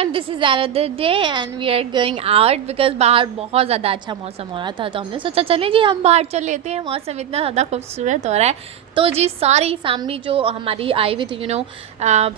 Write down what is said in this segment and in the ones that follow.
Everyone, this is another day and we are going out because बाहर बहुत ज़्यादा अच्छा मौसम हो रहा था, तो हमने सोचा चले जी हम बाहर चल लेते हैं। मौसम इतना ज़्यादा खूबसूरत हो रहा है। तो जी सारी फैमिली जो हमारी आई हुई थी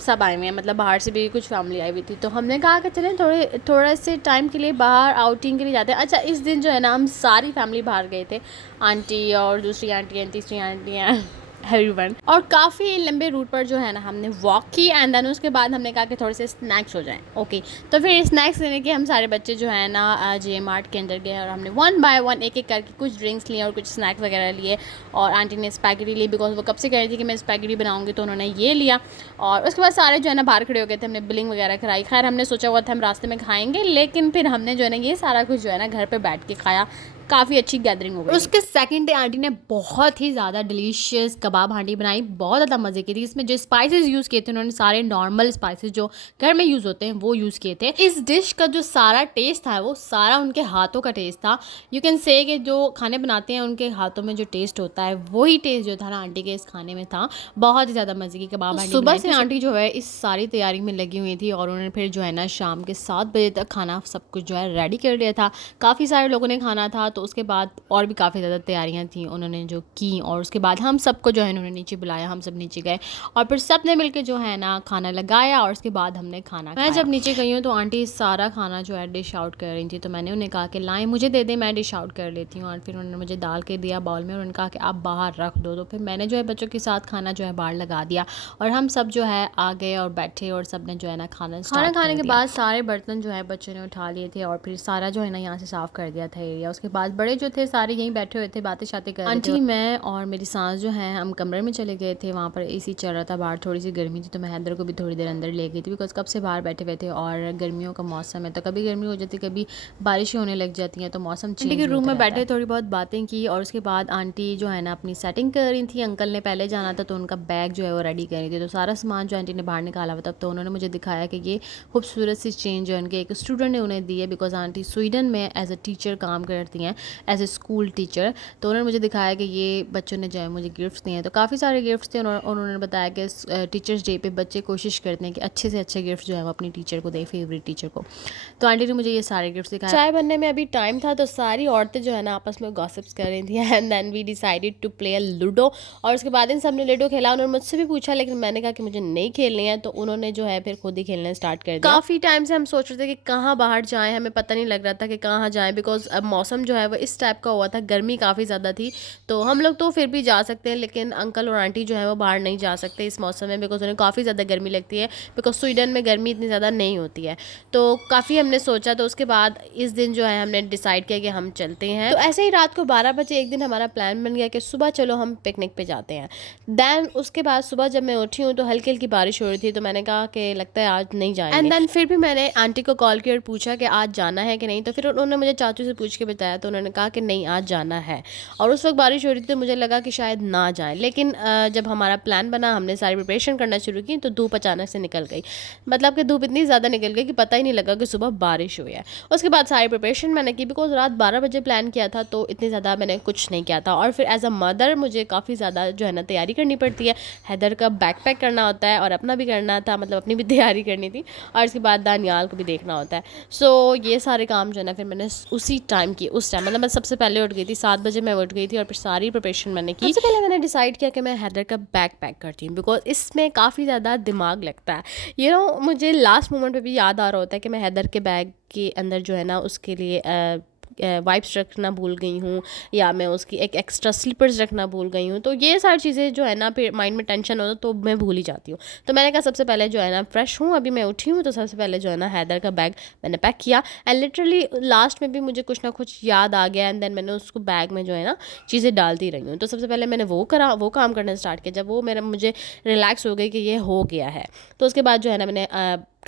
सब आए हुए हैं, मतलब बाहर से भी कुछ फैमिली आई हुई थी। तो हमने कहा कि चलें थोड़े से टाइम के लिए बाहर आउटिंग के लिए जाते हैं। अच्छा, इस दिन जो है ना हम सारी फैमिली बाहर गए थे, आंटी और दूसरी आंटी हैं, तीसरी आंटी हैं, एवरीवन। और काफ़ी लंबे रूट पर जो है ना हमने वॉक की एंड देन उसके बाद हमने कहा कि थोड़े से स्नैक्स हो जाएं। ओके, तो फिर स्नैक्स लेने के हम सारे बच्चे जो है ना जे मार्ट के अंदर गए और हमने वन बाय वन एक एक करके कुछ ड्रिंक्स लिए और कुछ स्नैक्स वगैरह लिए। और आंटी ने स्पैगेटी ली बिकॉज वो कब से कह रही थी कि मैं स्पैगेटी बनाऊंगी, तो उन्होंने ये लिया। और उसके बाद सारे जो है ना बाहर खड़े हो गए थे, हमने बिलिंग वगैरह कराई। खैर हमने सोचा हुआ था हम रास्ते में खाएंगे, लेकिन फिर हमने जो है ना ये सारा कुछ जो है ना घर पर बैठ के खाया। काफ़ी अच्छी गैदरिंग हो गई। उसके सेकंड डे आंटी ने बहुत ही ज़्यादा डिलीशियस कबाब हांडी बनाई, बहुत ज़्यादा मज़े की थी। इसमें जो स्पाइसेस यूज़ किए थे उन्होंने सारे नॉर्मल स्पाइसेस जो घर में यूज़ होते हैं वो यूज़ किए थे। इस डिश का जो सारा टेस्ट था वो सारा उनके हाथों का टेस्ट था। यू कैन से कि जो खाने बनाते हैं उनके हाथों में जो टेस्ट होता है वही टेस्ट जो था ना आंटी के इस खाने में था। बहुत ही ज़्यादा मज़े की कबाब हांडी। सुबह से आंटी जो है इस सारी तैयारी में लगी हुई थी और उन्होंने फिर जो है ना शाम के 7 बजे तक खाना सब कुछ जो है रेडी कर लिया था। काफ़ी सारे लोगों ने खाना था, तो उसके बाद और भी काफ़ी ज़्यादा तैयारियां थी उन्होंने जो की। और उसके बाद हम सबको जो है उन्होंने नीचे बुलाया, हम सब नीचे गए और फिर सब ने मिलकर जो है ना खाना लगाया और उसके बाद हमने खाना खाया। मैं जब नीचे गई हूँ तो आंटी सारा खाना जो है डिश आउट कर रही थी, तो मैंने उन्हें कहा कि लाएं मुझे दे दें, मैं डिश आउट कर लेती हूँ। और फिर उन्होंने मुझे डाल के दिया बाउल में और उन्होंने कहा कि आप बाहर रख दो। तो फिर मैंने जो है बच्चों के साथ खाना जो है बाहर लगा दिया और हम सब जो है आ गए और बैठे और सब ने जो है ना खाना खाने के बाद सारे बर्तन जो है बच्चों ने उठा लिए थे और फिर सारा जो है ना यहाँ से साफ़ कर दिया था एरिया। उसके बाद बड़े जो थे सारे यहीं बैठे हुए थे, बातें शातें कर रहे थे। आंटी, मैं और मेरी सास जो है हम कमरे में चले गए थे, वहाँ पर एसी चल रहा था, बाहर थोड़ी सी गर्मी थी, तो मैं हैदर को भी थोड़ी देर अंदर ले गई थी बिकॉज कब से बाहर बैठे हुए थे और गर्मियों का मौसम है तो कभी गर्मी हो जाती, कभी बारिशें होने लग जाती हैं, तो मौसम चेंज। आंटी के रूम में बैठे थोड़ी बहुत बातें की और उसके बाद आंटी जो है ना अपनी सेटिंग कर रही थी। अंकल ने पहले जाना था तो उनका बैग जो है वो रेडी कर रही थी, तो सारा सामान जो आंटी ने बाहर निकाला हुआ था। तो उन्होंने मुझे दिखाया कि ये खूबसूरत सी चेंज जो उनके एक स्टूडेंट ने उन्हें दी है बिकॉज आंटी स्वीडन में एज ए टीचर काम करती हैं, एज ए स्कूल टीचर। तो उन्होंने मुझे दिखाया कि ये बच्चों ने जो है मुझे गिफ्ट्स दिए हैं, तो काफ़ी सारे गिफ्ट्स थे। उन्होंने बताया कि टीचर्स डे पे बच्चे कोशिश करते हैं कि अच्छे से अच्छे गिफ्ट जो है वो अपनी टीचर को दें, फेवरेट टीचर को। तो आंटी ने मुझे ये सारे गिफ्ट्स दिखाए। चाय बनने में अभी टाइम था तो सारी औरतें जो है ना आपस में गॉसिप्स कर रही थी and then we decided to play ludo. और उसके बाद इन सब ने लूडो खेला। उन्होंने मुझसे भी पूछा लेकिन मैंने कहा कि मुझे नहीं खेलनी है, तो उन्होंने जो है फिर खुद ही खेलना स्टार्ट कर दिया। काफ़ी टाइम से हम सोच रहे थे कि कहाँ बाहर जाएँ, हमें पता नहीं लग रहा था कि कहाँ जाएँ बिकॉज अब मौसम जो है वो इस टाइप का हुआ था, गर्मी काफ़ी ज़्यादा थी। तो हम लोग तो फिर भी जा सकते हैं लेकिन अंकल और आंटी जो है वो बाहर नहीं जा सकते इस मौसम में बिकॉज उन्हें काफ़ी ज़्यादा गर्मी लगती है, बिकॉज स्वीडन में गर्मी इतनी ज़्यादा नहीं होती है। तो काफ़ी हमने सोचा, तो उसके बाद इस दिन जो है हमने डिसाइड किया कि हम चलते हैं। तो ऐसे ही रात को 12 बजे एक दिन हमारा प्लान बन गया कि सुबह चलो हम पिकनिक पे जाते हैं। दैन उसके बाद सुबह जब मैं उठी हूँ तो हल्की हल्की बारिश हो रही थी, तो मैंने कहा कि लगता है आज नहीं जाएंगे। एंड देन फिर भी मैंने आंटी को कॉल किया और पूछा कि आज जाना है कि नहीं, तो फिर उन्होंने मुझे चाचू से पूछ के बताया, तो उन्होंने कहा कि नहीं आज जाना है। और उस वक्त बारिश हो रही थी तो मुझे लगा कि शायद ना जाए, लेकिन जब हमारा प्लान बना हमने सारी प्रिपरेशन करना शुरू की तो धूप अचानक से निकल गई। मतलब कि धूप इतनी ज़्यादा निकल गई कि पता ही नहीं लगा कि सुबह बारिश हुई है। उसके बाद सारी प्रिपरेशन मैंने की बिकॉज रात 12 बजे प्लान किया था, तो इतनी ज़्यादा मैंने कुछ नहीं किया था। और फिर एज अ मदर मुझे काफ़ी ज़्यादा जो है ना तैयारी करनी पड़ती है। हैदर का बैक पैक करना होता है और अपना भी करना था, मतलब अपनी भी तैयारी करनी थी और उसके बाद दानियाल को भी देखना होता है। सो ये सारे काम जो है ना फिर मैंने उसी टाइम की, उस टाइम मतलब मैं सबसे पहले उठ गई थी, 7 बजे मैं उठ गई थी और फिर सारी प्रिपरेशन मैंने की। सबसे पहले मैंने डिसाइड किया कि मैं हैदर का बैग पैक करती हूँ बिकॉज इसमें काफ़ी ज़्यादा दिमाग लगता है। मुझे लास्ट मोमेंट पे भी याद आ रहा होता है कि मैं हैदर के बैग के अंदर जो है ना उसके लिए वाइप्स रखना भूल गई हूँ या मैं उसकी एक एक्स्ट्रा स्लीपर्स रखना भूल गई हूँ। तो ये सारी चीज़ें जो है ना फिर माइंड में टेंशन होता तो मैं भूल ही जाती हूँ। तो मैंने कहा सबसे पहले जो है ना फ्रेश हूँ, अभी मैं उठी हूँ, तो सबसे पहले जो है ना हैदर का बैग मैंने पैक किया एंड लिटरली लास्ट में भी मुझे कुछ ना कुछ याद आ गया एंड देन मैंने उसको बैग में जो है ना चीज़ें डालती रही हूँ। तो सबसे पहले मैंने वो काम करना स्टार्ट किया। जब वो मुझे रिलैक्स हो गई कि ये हो गया है, तो उसके बाद जो है ना मैंने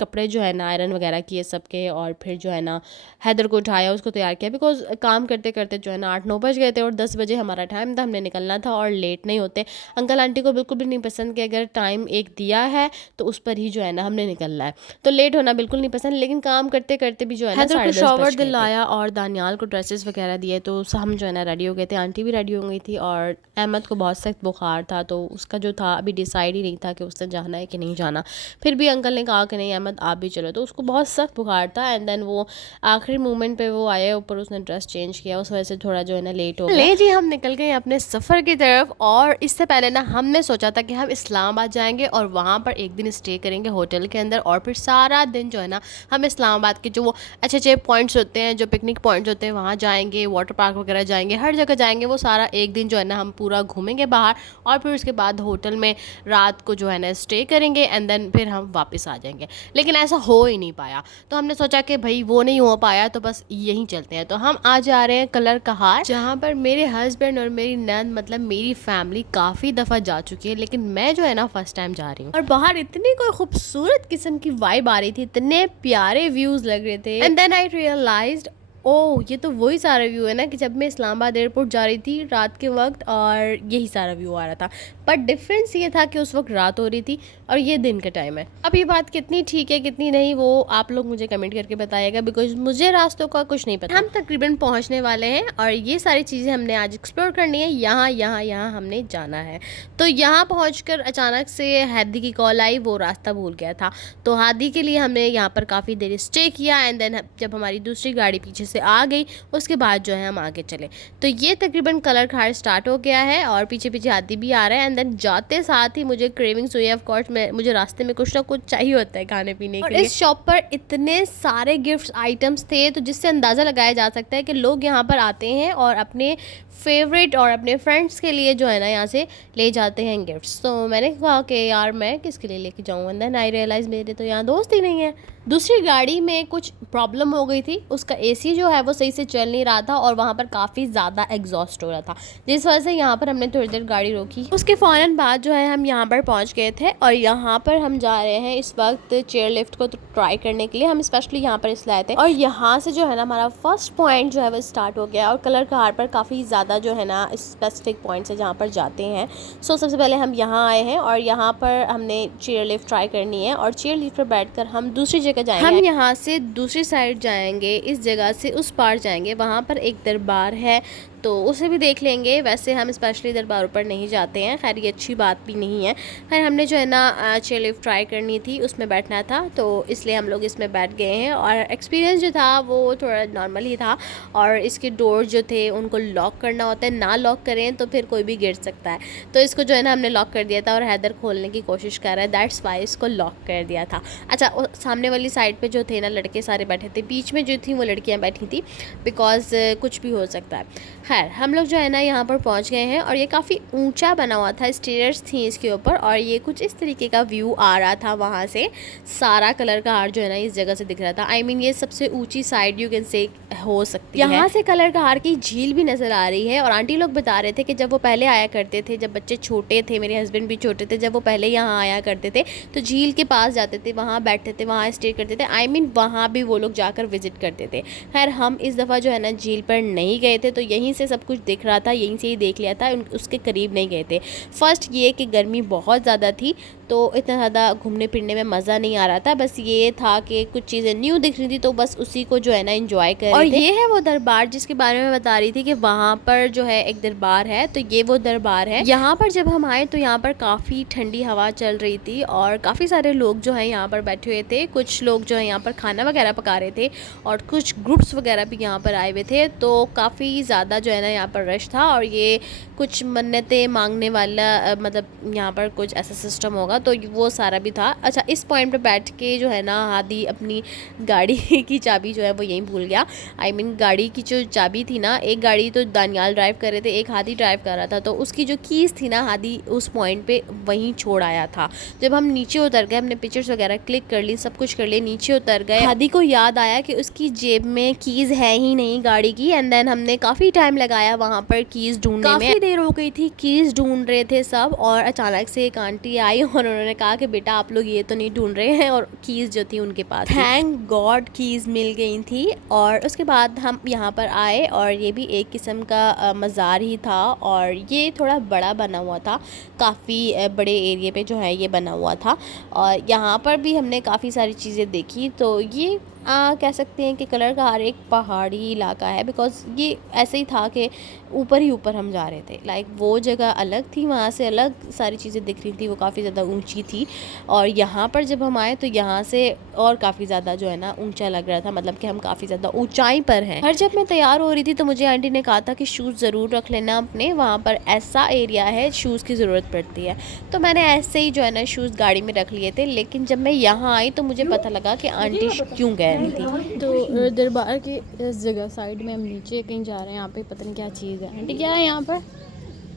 कपड़े जो है ना आयरन वगैरह किए सबके और फिर जो है ना हैदर को उठाया, उसको तैयार किया बिकॉज काम करते करते जो है ना 8-9 बज गए थे और 10 बजे हमारा टाइम था, हमने निकलना था और लेट नहीं होते। अंकल आंटी को बिल्कुल भी नहीं पसंद कि अगर टाइम एक दिया है तो उस पर ही जो है ना हमने निकलना है, तो लेट होना बिल्कुल नहीं पसंद। लेकिन काम करते करते भी जो है हैदर को शॉवर दिलाया और दानियाल को ड्रेसेस वगैरह दिए, तो हम जो है ना रेडी हो गए थे। आंटी भी रेडी हो गई थी और अहमद को बहुत सख्त बुखार था, तो उसका जो था अभी डिसाइड ही नहीं था कि उसने जाना है कि नहीं जाना। फिर भी अंकल ने कहा कि नहीं मत आप भी चलो। तो उसको बहुत सख्त बुखार था एंड देन वो आखिरी मोमेंट पे वो आया ऊपर, उसने ड्रेस चेंज किया, उस वजह से थोड़ा जो है ना लेट हो गया। ले जी हम निकल गए अपने सफ़र की तरफ। और इससे पहले ना हमने सोचा था कि हम इस्लामाबाद जाएंगे और वहाँ पर एक दिन स्टे करेंगे होटल के अंदर, और फिर सारा दिन जो है ना हम इस्लामाबाद के जो वो अच्छे अच्छे पॉइंट्स होते हैं, जो पिकनिक पॉइंट्स होते हैं, वहाँ जाएंगे, वाटर पार्क वगैरह जाएंगे, हर जगह जाएंगे, वो सारा एक दिन जो है ना हम पूरा घूमेंगे बाहर, और फिर उसके बाद होटल में रात को जो है ना स्टे करेंगे एंड देन फिर हम वापस आ जाएंगे। लेकिन ऐसा हो ही नहीं पाया, तो हमने सोचा कि भाई वो नहीं हो पाया तो बस यहीं चलते हैं। तो हम आज जा रहे हैं कलर कहार, जहाँ पर मेरे हस्बैंड और मेरी नंद मतलब मेरी फैमिली काफ़ी दफ़ा जा चुकी है, लेकिन मैं जो है ना फर्स्ट टाइम जा रही हूँ। और बाहर इतनी कोई खूबसूरत किस्म की वाइब आ रही थी, इतने प्यारे व्यूज़ लग रहे थे। एंड देन आई रियलाइज्ड, ओह ये तो वही सारा व्यू है ना कि जब मैं इस्लामाबाद एयरपोर्ट जा रही थी रात के वक्त, और यही सारा व्यू आ रहा था। बट डिफरेंस ये था कि उस वक्त रात हो रही थी और ये दिन का टाइम है। अब ये बात कितनी ठीक है कितनी नहीं वो आप लोग मुझे कमेंट करके बताइएगा, बिकॉज मुझे रास्तों का कुछ नहीं पता। हम तकरीबन पहुंचने वाले हैं और ये सारी चीज़ें हमने आज एक्सप्लोर करनी है। यहाँ हमने जाना है। तो यहाँ पहुँच अचानक से हादी की कॉल आई, वो रास्ता भूल गया था। तो हादी के लिए हमने यहाँ पर काफ़ी देर स्टे किया एंड देन जब हमारी दूसरी गाड़ी पीछे से आ गई उसके बाद जो है हम आगे चले। तो ये तकरीबन कलर खार स्टार्ट हो गया है और पीछे पीछे हादी भी आ रहा है। एंड देन जाते साथ ही मुझे क्रेविंग्स हुई है, ऑफ कोर्स मुझे रास्ते में कुछ ना कुछ चाहिए होता है खाने पीने के लिए। इस शॉप पर इतने सारे गिफ्ट आइटम्स थे तो जिससे अंदाज़ा लगाया जा सकता है कि लोग यहाँ पर आते हैं और अपने फेवरेट और अपने फ्रेंड्स के लिए जो है ना यहाँ से ले जाते हैं गिफ्ट्स। तो मैंने कहा कि यार मैं किसके लिए लेके जाऊँ, एंड देन आई रियलाइज़ मेरे तो यहाँ दोस्त ही नहीं है। दूसरी गाड़ी में कुछ प्रॉब्लम हो गई थी, उसका एसी जो है वो सही से चल नहीं रहा था और वहाँ पर काफ़ी ज़्यादा एग्जॉस्ट हो रहा था, जिस वजह से यहाँ पर हमने थोड़ी देर गाड़ी रोकी। उसके फ़ौरन बाद जो है हम यहाँ पर पहुँच गए थे और यहाँ पर हम जा रहे हैं इस वक्त चेयर लिफ्ट को तो ट्राई करने के लिए। हम स्पेशली यहाँ पर इसलिए आए थे और यहाँ से जो है ना हमारा फर्स्ट पॉइंट जो है वो स्टार्ट हो गया और कलर कहार पर काफ़ी ज़्यादा जो है ना स्पेसिफिक पॉइंट्स है जहाँ पर जाते हैं। सो सबसे पहले हम यहाँ आए हैं और यहाँ पर हमने चेयर लिफ्ट ट्राई करनी है और चेयर लिफ्ट पर बैठकर हम दूसरी जगह जाएंगे। हम यहाँ से दूसरी साइड जाएंगे, इस जगह से उस पार जाएंगे, वहाँ पर एक दरबार है तो उसे भी देख लेंगे। वैसे हम स्पेशली दरबार पर नहीं जाते हैं, खैर ये अच्छी बात भी नहीं है। खैर हमने जो है ना चेयर लिफ्ट ट्राई करनी थी, उसमें बैठना था तो इसलिए हम लोग इसमें बैठ गए हैं और एक्सपीरियंस जो था वो थोड़ा नॉर्मल ही था। और इसके डोर जो थे उनको लॉक करना होता है, ना लॉक करें तो फिर कोई भी गिर सकता है। तो इसको जो है ना हमने लॉक कर दिया था और हैदर खोलने की कोशिश कर रहा है, दैट्स वाई इसको लॉक कर दिया था। अच्छा सामने वाली साइड पे जो थे ना लड़के सारे बैठे थे, बीच में जो थी वो लड़कियां बैठी थी, बिकॉज कुछ भी हो सकता है। खैर हम लोग जो है ना यहाँ पर पहुँच गए हैं और ये काफ़ी ऊंचा बना हुआ था, स्टेयर्स थी इसके ऊपर और ये कुछ इस तरीके का व्यू आ रहा था। वहाँ से सारा कलर कहार जो है ना इस जगह से दिख रहा था। आई मीन ये सबसे ऊंची साइड यू कैन से हो सकती है। यहाँ से कलर कहार की झील भी नज़र आ रही है और आंटी लोग बता रहे थे कि जब वो पहले आया करते थे, जब बच्चे छोटे थे, मेरे हस्बैंड भी छोटे थे, जब वो पहले यहाँ आया करते थे तो झील के पास जाते थे, वहाँ बैठते थे, वहाँ स्टे करते थे। आई मीन वहाँ भी वो लोग जाकर विजिट करते थे। खैर हम इस दफ़ा जो है ना झील पर नहीं गए थे तो यहीं से सब कुछ दिख रहा था, यहीं से ही देख लिया था, उसके करीब नहीं गए थे। फर्स्ट ये कि गर्मी बहुत ज़्यादा थी तो इतना ज़्यादा घूमने फिरने में मज़ा नहीं आ रहा था, बस ये था कि कुछ चीज़ें न्यू दिख रही थी तो बस उसी को जो है ना एंजॉय कर रहे थे। और ये है वो दरबार जिसके बारे में बता रही थी कि वहाँ पर जो है एक दरबार है, तो ये वो दरबार है। यहाँ पर जब हम आए तो यहाँ पर काफ़ी ठंडी हवा चल रही थी और काफ़ी सारे लोग जो है यहाँ पर बैठे हुए थे। कुछ लोग जो है यहाँ पर खाना वगैरह पका रहे थे और कुछ ग्रुप्स वगैरह भी यहाँ पर आए हुए थे, तो काफ़ी ज़्यादा जो है ना यहाँ पर रश था। और ये कुछ मन्नतें मांगने वाला मतलब यहाँ पर कुछ ऐसा सिस्टम होगा तो वो सारा भी था। अच्छा इस पॉइंट पे बैठ के जो है ना हादी अपनी गाड़ी की चाबी जो है वो यहीं भूल गया। आई मीन गाड़ी की जो चाबी थी ना, एक गाड़ी तो दानियाल ड्राइव कर रहे थे, एक हादी ड्राइव कर रहा था, तो उसकी जो कीज़ थी ना हादी उस पॉइंट पे वहीं छोड़ आया था। जब हम नीचे उतर गए, हमने पिक्चर्स वगैरह क्लिक कर ली, सब कुछ कर लिए, नीचे उतर गए, हादी को याद आया कि उसकी जेब में कीज़ है ही नहीं गाड़ी की। एंड देन हमने काफ़ी टाइम लगाया वहाँ पर कीज़ ढूंढने में, काफ़ी देर हो गई थी, कीज़ ढूंढ रहे थे सब। और अचानक से एक आंटी आई और उन्होंने कहा कि बेटा आप लोग ये तो नहीं ढूंढ रहे हैं, और कीज़ जो थी उनके पास, थैंक गॉड कीज़ मिल गई थी। और उसके बाद हम यहाँ पर आए और ये भी एक किस्म का मज़ार ही था और ये थोड़ा बड़ा बना हुआ था, काफ़ी बड़े एरिया पे जो है ये बना हुआ था। और यहाँ पर भी हमने काफ़ी सारी चीज़ें देखी। तो ये कह सकते हैं कि कलर का हर एक पहाड़ी इलाका है, बिकॉज़ ये ऐसे ही था कि ऊपर ही ऊपर हम जा रहे थे। लाइक वो जगह अलग थी, वहाँ से अलग सारी चीज़ें दिख रही थी, वो काफ़ी ज़्यादा ऊंची थी। और यहाँ पर जब हम आए तो यहाँ से और काफ़ी ज़्यादा जो है ना ऊंचा लग रहा था, मतलब कि हम काफ़ी ज़्यादा ऊंचाई पर हैं। हर जब मैं तैयार हो रही थी तो मुझे आंटी ने कहा था कि शूज़ ज़रूर रख लेना अपने, वहाँ पर ऐसा एरिया है शूज़ की ज़रूरत पड़ती है। तो मैंने ऐसे ही जो है ना शूज़ गाड़ी में रख लिए थे। लेकिन जब मैं यहाँ आई तो मुझे पता लगा कि आंटी क्यों कह रही थी। तो दरबार की इस जगह साइड में हम नीचे कहीं जा रहे हैं, यहाँ पे पता नहीं क्या चीज़ है। आंटी क्या है यहाँ पर?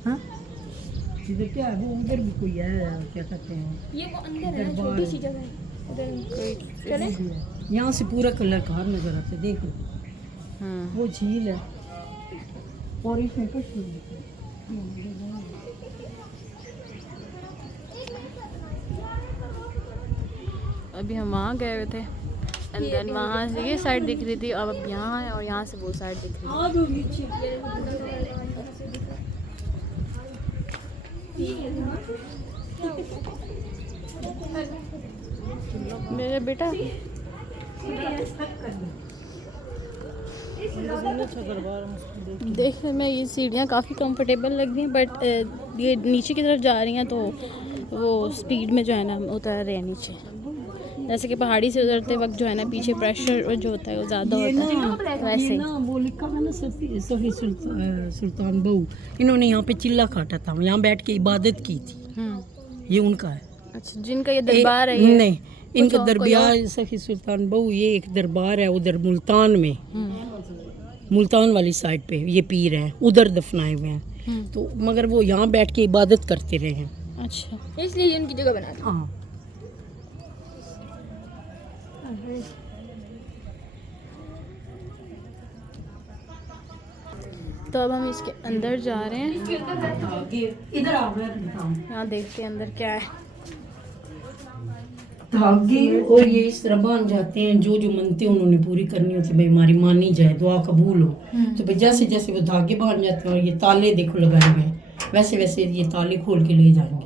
हाँ, इधर क्या है? वो उधर भी कोई है, क्या कहते हैं, ये वो अंदर है, छोटी सी जगह है उधर। कोई चले यहाँ से पूरा कलर कार नजर आता है, देखो वो झील है और इसमें कुछ नहीं। अभी हम वहाँ गए हुए थे एंड देन वहाँ से ये साइड दिख रही थी, अब यहाँ है और यहाँ से वो साइड दिख रही है। मेरे बेटा देखने में ये सीढ़ियाँ काफ़ी कंफर्टेबल लग रही हैं, बट ये नीचे की तरफ जा रही हैं तो वो स्पीड में जो है ना उतर रहे हैं नीचे। जैसे कि पहाड़ी से उतरते वक्त जो है ना पीछे प्रेशर जो होता है वो ज़्यादा होता है, वैसे ना वो लिखा है ना सफ़ी सुल्तान बहू, इन्होंने यहाँ पे चिल्ला काटा था, यहाँ बैठ के इबादत की थी। ये उनका है। अच्छा, जिनका ये दरबार है? ये नहीं, इनका दरबार सफ़ी सुल्तान बहू, ये एक दरबार है उधर मुल्तान में, मुल्तान वाली साइड पे ये पीर है, उधर दफनाए हुए हैं। तो मगर वो यहाँ बैठ के इबादत करते रहे हैं। अच्छा, इसलिए उनकी जगह बना दी। हाँ। तो अब हम इसके अंदर जा रहे हैं, इधर आओ, यहाँ देखते हैं अंदर क्या है। धागे और ये इस तरह बांध जाते हैं, जो जो मनते उन्होंने पूरी करनी होती है, भाई हमारी मानी जाए, दुआ कबूल हो। तो भाई जैसे जैसे वो धागे बांध जाते हैं और ये ताले देखो लगाए हुए हैं, वैसे वैसे ये ताले खोल के ले जाएंगे।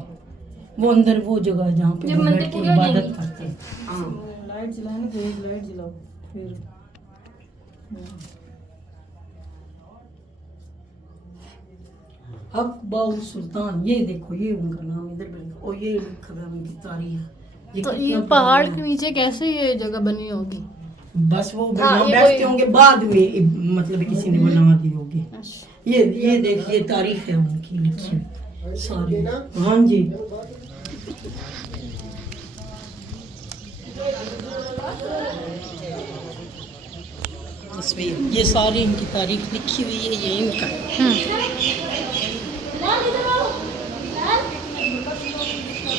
वो अंदर वो जगह है जहाँ पे वो बैठ के इबादत करते हैं। लाइट जलाने को एक लाइट जलाओ फिर। हक बाउ सुल्तान, ये देखो ये उनका नाम इधर भी लिखा, और ये लिखा है उनकी तारीख। तो ये पहाड़ के नीचे कैसे ये जगह बनी होगी? बस वो बैठते होंगे, बाद में मतलब किसी ने बना दी होगी। ये देखिए तारीख है उनकी लिखी सारी। हाँ जी, इसमें ये सारी इनकी तारीख लिखी हुई है, ये इनका है।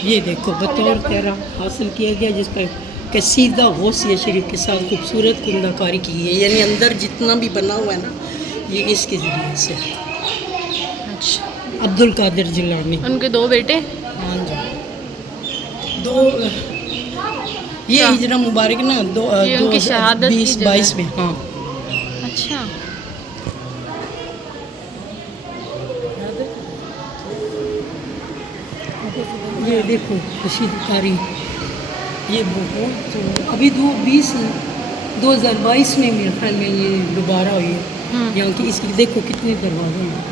ये देखो बतौर 13 हासिल किया गया, जिस पर कसीदा गौसिया शरीफ के साथ खूबसूरत कुंदाकारी की है, यानी अंदर जितना भी बना हुआ है ना ये इसके ज़रिए से। अच्छा, अब्दुल कादिर जिलानी, उनके 2 बेटे। हाँ जी, 2 ये हिजरा मुबारक ना 2022 में। हाँ अच्छा, ये देखो कशीदकारी, ये बहुत तो अभी 2022 में मेरे ख्याल में ये दोबारा हुई है। यहाँ की इसकी देखो कितने दरवाजे हैं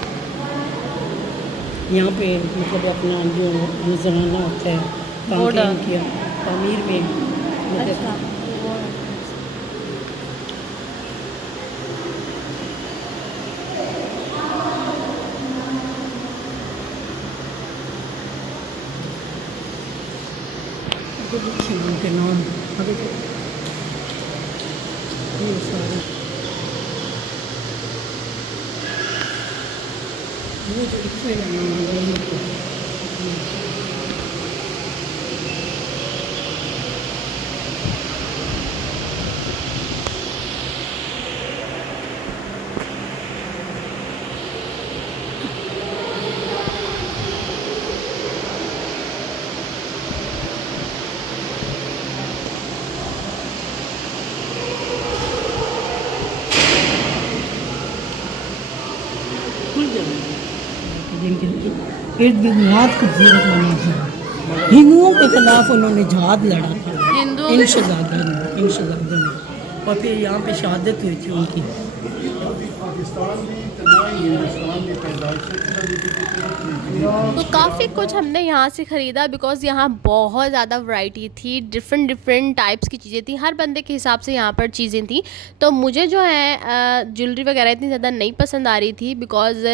यहाँ पे, मतलब अपना जो नजराना होता है किया तामीर में मतलब। उनके नाम ये सारे वो जो लिखे हैं जिनके इर्द गिर्द बहुत खूबसूरत बना था। हिंदुओं के खिलाफ उन्होंने जहाद लड़ा था इन शहजादों ने। और फिर यहाँ पे शहादत हुई थी उनकी। पाकिस्तान की तो ना ही हिंदुस्तान की पैदाइश तो काफ़ी कुछ हमने यहाँ से ख़रीदा बिकॉज़ यहाँ बहुत ज़्यादा वैरायटी थी, डिफरेंट डिफरेंट टाइप्स की चीज़ें थी, हर बंदे के हिसाब से यहाँ पर चीज़ें थी। तो मुझे जो है ज्वेलरी वगैरह इतनी ज़्यादा नहीं पसंद आ रही थी बिकॉज़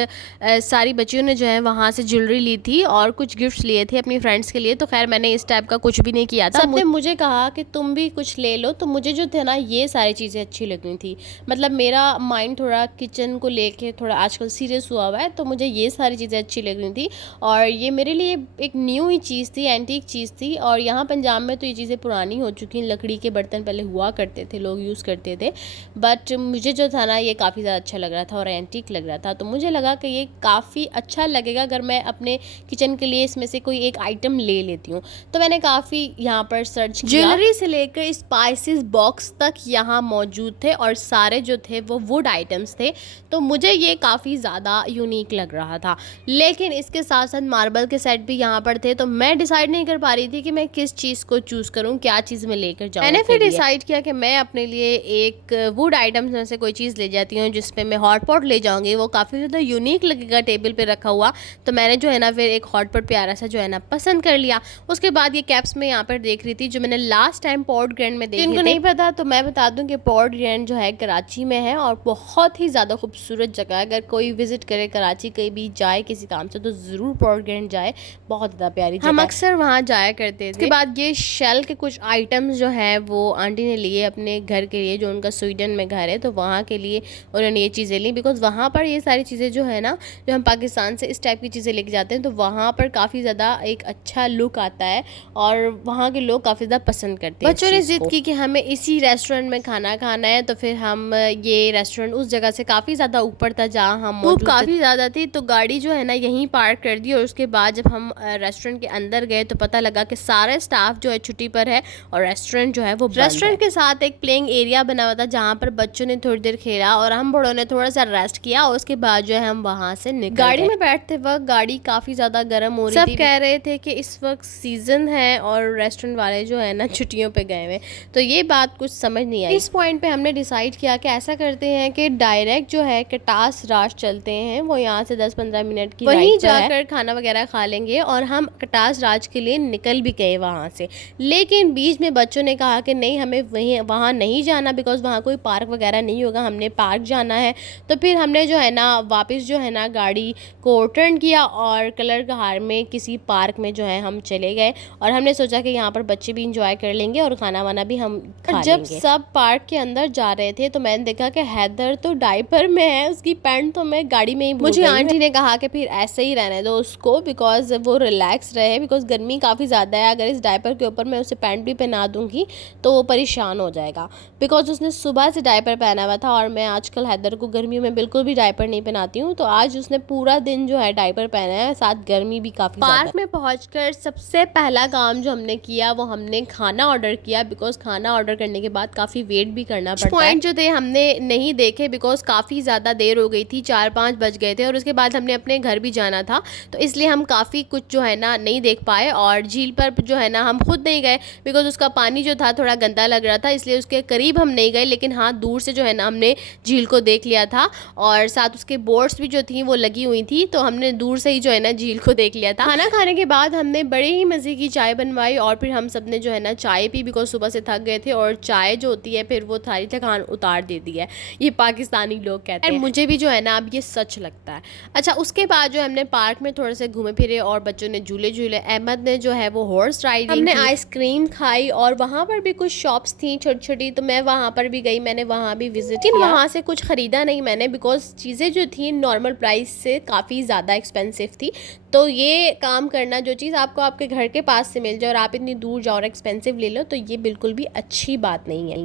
सारी बच्चियों ने जो है वहाँ से ज्वेलरी ली थी और कुछ गिफ्ट्स लिए थे अपनी फ्रेंड्स के लिए। तो खैर मैंने इस टाइप का कुछ भी नहीं किया था। सबने मुझे कहा कि तुम भी कुछ ले लो, तो मुझे जो थे ना ये सारी चीज़ें अच्छी लग रही थी। मतलब मेरा माइंड थोड़ा किचन को लेके थोड़ा आजकल सीरियस हुआ हुआ है, तो मुझे ये सारी चीज़ें अच्छी लग रही थी और ये मेरे लिए एक न्यू ही चीज़ थी, एंटीक चीज़ थी। और यहाँ पंजाब में तो ये चीज़ें पुरानी हो चुकी हैं, लकड़ी के बर्तन पहले हुआ करते थे, लोग यूज़ करते थे, बट मुझे जो था ना ये काफ़ी ज़्यादा अच्छा लग रहा था और एंटीक लग रहा था। तो मुझे लगा कि ये काफ़ी अच्छा लगेगा अगर मैं अपने किचन के लिए इसमें से कोई एक आइटम ले लेती हूँ। तो मैंने काफ़ी यहाँ पर सर्च किया, ज्वेलरी से लेकर स्पाइसेस बॉक्स तक यहाँ मौजूद थे और सारे जो थे वो वुड आइटम्स थे। तो मुझे ये काफ़ी ज़्यादा यूनिक लग रहा था, लेकिन इसके साथ साथ मार्बल के सेट भी यहाँ पर थे। तो मैं डिसाइड नहीं कर पा रही थी कि मैं किस चीज़ को चूज़ करूँ, क्या चीज़ मैं लेकर जाऊँ। मैंने फिर डिसाइड किया कि मैं अपने लिए एक वुड आइटम्स में से कोई चीज़ ले जाती हूँ जिसमें मैं हॉट पॉट ले जाऊँगी, वो काफ़ी ज़्यादा यूनिक लगेगा टेबल पे रखा हुआ। तो मैंने जो है ना फिर एक हॉट पॉट प्यारा सा जो है ना पसंद कर लिया। उसके बाद ये कैप्स में यहाँ पर देख रही थी जो मैंने लास्ट टाइम पॉट ग्रैंड में देखी। जिनको नहीं पता तो मैं बता दूँ कि पॉट ग्रैंड जो है कराची में है और बहुत ही ज़्यादा खूबसूरत जगह है। अगर कोई विजिट करे कराची, कहीं भी जाए किसी काम से, तो ज़रूर पॉट ग्रैंड जाए, बहुत ज़्यादा प्यारी जगह। हम अक्सर वहाँ जाया करते थे। उसके बाद ये शेल के कुछ आइटम्स जो है वो आंटी ने लिए अपने घर के लिए, जो उनका स्वीडन में घर है, तो वहाँ के लिए उन्होंने ये चीज़ें ली बिकॉज़ वहाँ पर ये सारी चीज़ें जो है ना, जो हम पाकिस्तान से इस टाइप की चीज़ें लेके जाते हैं, तो वहाँ पर काफ़ी ज़्यादा एक अच्छा लुक आता है और वहाँ के लोग काफ़ी ज़्यादा पसंद करते हैं। बच्चों ने जिद की कि हमें इसी रेस्टोरेंट में खाना खाना है, तो फिर हम ये रेस्टोरेंट उस जगह से काफ़ी ज़्यादा ऊपर था जहाँ हम मौजूद काफ़ी ज़्यादा थी, तो गाड़ी जो है ना यहीं पार्क कर दी। और उसके बाद जब हम रेस्टोरेंट के अंदर गए तो पता लगा कि सारा स्टाफ जो है छुट्टी पर है और रेस्टोरेंट जो है वो रेस्टोरेंट के साथ एक प्लेइंग एरिया बना हुआ था जहाँ पर बच्चों ने थोड़ी देर खेला और हम बड़ों ने थोड़ा सा रेस्ट किया। और उसके बाद जो है हम वहाँ से निकल गाड़ी में बैठते वक्त गाड़ी काफ़ी ज़्यादा गर्म हो रही थी। सब कह रहे थे कि इस वक्त सीज़न है और रेस्टोरेंट वाले जो है ना छुट्टियों पे गए हुए, तो ये बात कुछ समझ नहीं आई। इस पॉइंट पे हमने डिसाइड किया कि ऐसा करते हैं कि डायरेक्ट जो है कटास राज चलते हैं, वो यहाँ से 10-15 मिनट की वहीं जाकर खाना वगैरह खा लेंगे। और हम कटास राज के लिए निकल भी गए वहाँ से, लेकिन बीच में बच्चों ने कहा कि नहीं, हमें वहाँ नहीं जाना बिकॉज़ वहाँ कोई पार्क वगैरह नहीं होगा, हमने पार्क जाना है। तो फिर हमने जो है ना वापस जो है ना गाड़ी को टर्न किया और कलर कहार में किसी पार्क में जो है हम चले गए और हमने सोचा कि यहाँ पर बच्चे भी इंजॉय कर लेंगे और खाना वाना भी हम खा जब लेंगे। सब पार्क के अंदर जा रहे थे तो मैंने देखा कि हैदर तो डायपर में है, उसकी पैंट तो मैं गाड़ी में ही भूल गई। मुझे आंटी ने कहा कि फिर ऐसे ही रहने दो उसको बिकॉज वो रिलैक्स रहे, बिकॉज गर्मी काफ़ी ज़्यादा है। अगर इस डायपर के ऊपर मैं उसे पैंट भी पहना दूंगी तो वो परेशान हो जाएगा बिकॉज उसने सुबह से डायपर पहना हुआ था और मैं आजकल हैदर को गर्मियों में बिल्कुल भी डायपर नहीं पहनाती हूँ। तो आज उसने पूरा दिन जो है डायपर पहना है, साथ गर्मी भी काफ़ी। पार्क में पहुंचकर सबसे पहला काम जो हमने किया वो हमने खाना ऑर्डर किया बिकॉज खाना ऑर्डर करने के बाद काफ़ी वेट भी करना पड़ता है। पॉइंट जो थे हमने नहीं देखे बिकॉज काफ़ी ज़्यादा देर हो गई थी, 4-5 बज गए थे और उसके बाद हमने अपने घर भी जाना था, तो इसलिए हम काफ़ी कुछ जो है ना नहीं देख पाए। और झील पर जो है ना हम खुद नहीं गए बिकॉज उसका पानी जो था थोड़ा गंदा लग रहा था, इसलिए उसके करीब हम नहीं गए। लेकिन हाँ, दूर से जो है ना हमने झील को देख लिया था और साथ उसके बोट्स भी जो थी वो लगी हुई थी, तो हमने दूर से ही जो है ना झील को देख लिया था। खाना खाने के बाद हमने बड़े ही मज़े की चाय बनवाई और फिर हम सब ने जो है ना चाय पी बिकॉज सुबह से थक गए थे और चाय जो होती है फिर वो सारी थकान उतार देती है, ये पाकिस्तानी लोग कहते हैं। मुझे भी जो है ना अब ये सच लगता है। अच्छा, उसके बाद जो हमने पार्क में थोड़े से घूमे फिरे और बच्चों ने झूले झूले, अहमद ने जो है वो हॉर्स राइडिंग, हमने आइसक्रीम खाई और वहाँ पर भी कुछ शॉप्स थी छोटी छोटी, तो मैं वहाँ पर भी गई, मैंने वहाँ भी विजिट किया। वहाँ से कुछ ख़रीदा नहीं मैंने बिकॉज चीज़ें जो थी नॉर्मल प्राइस से काफ़ी ज़्यादा एक्सपेंसिव थी। तो ये काम करना, जो चीज़ आपको आपके घर के पास से मिल जाए और आप इतनी दूर जाओ और एक्सपेंसिव ले लो, तो ये बिल्कुल भी अच्छी बात नहीं है।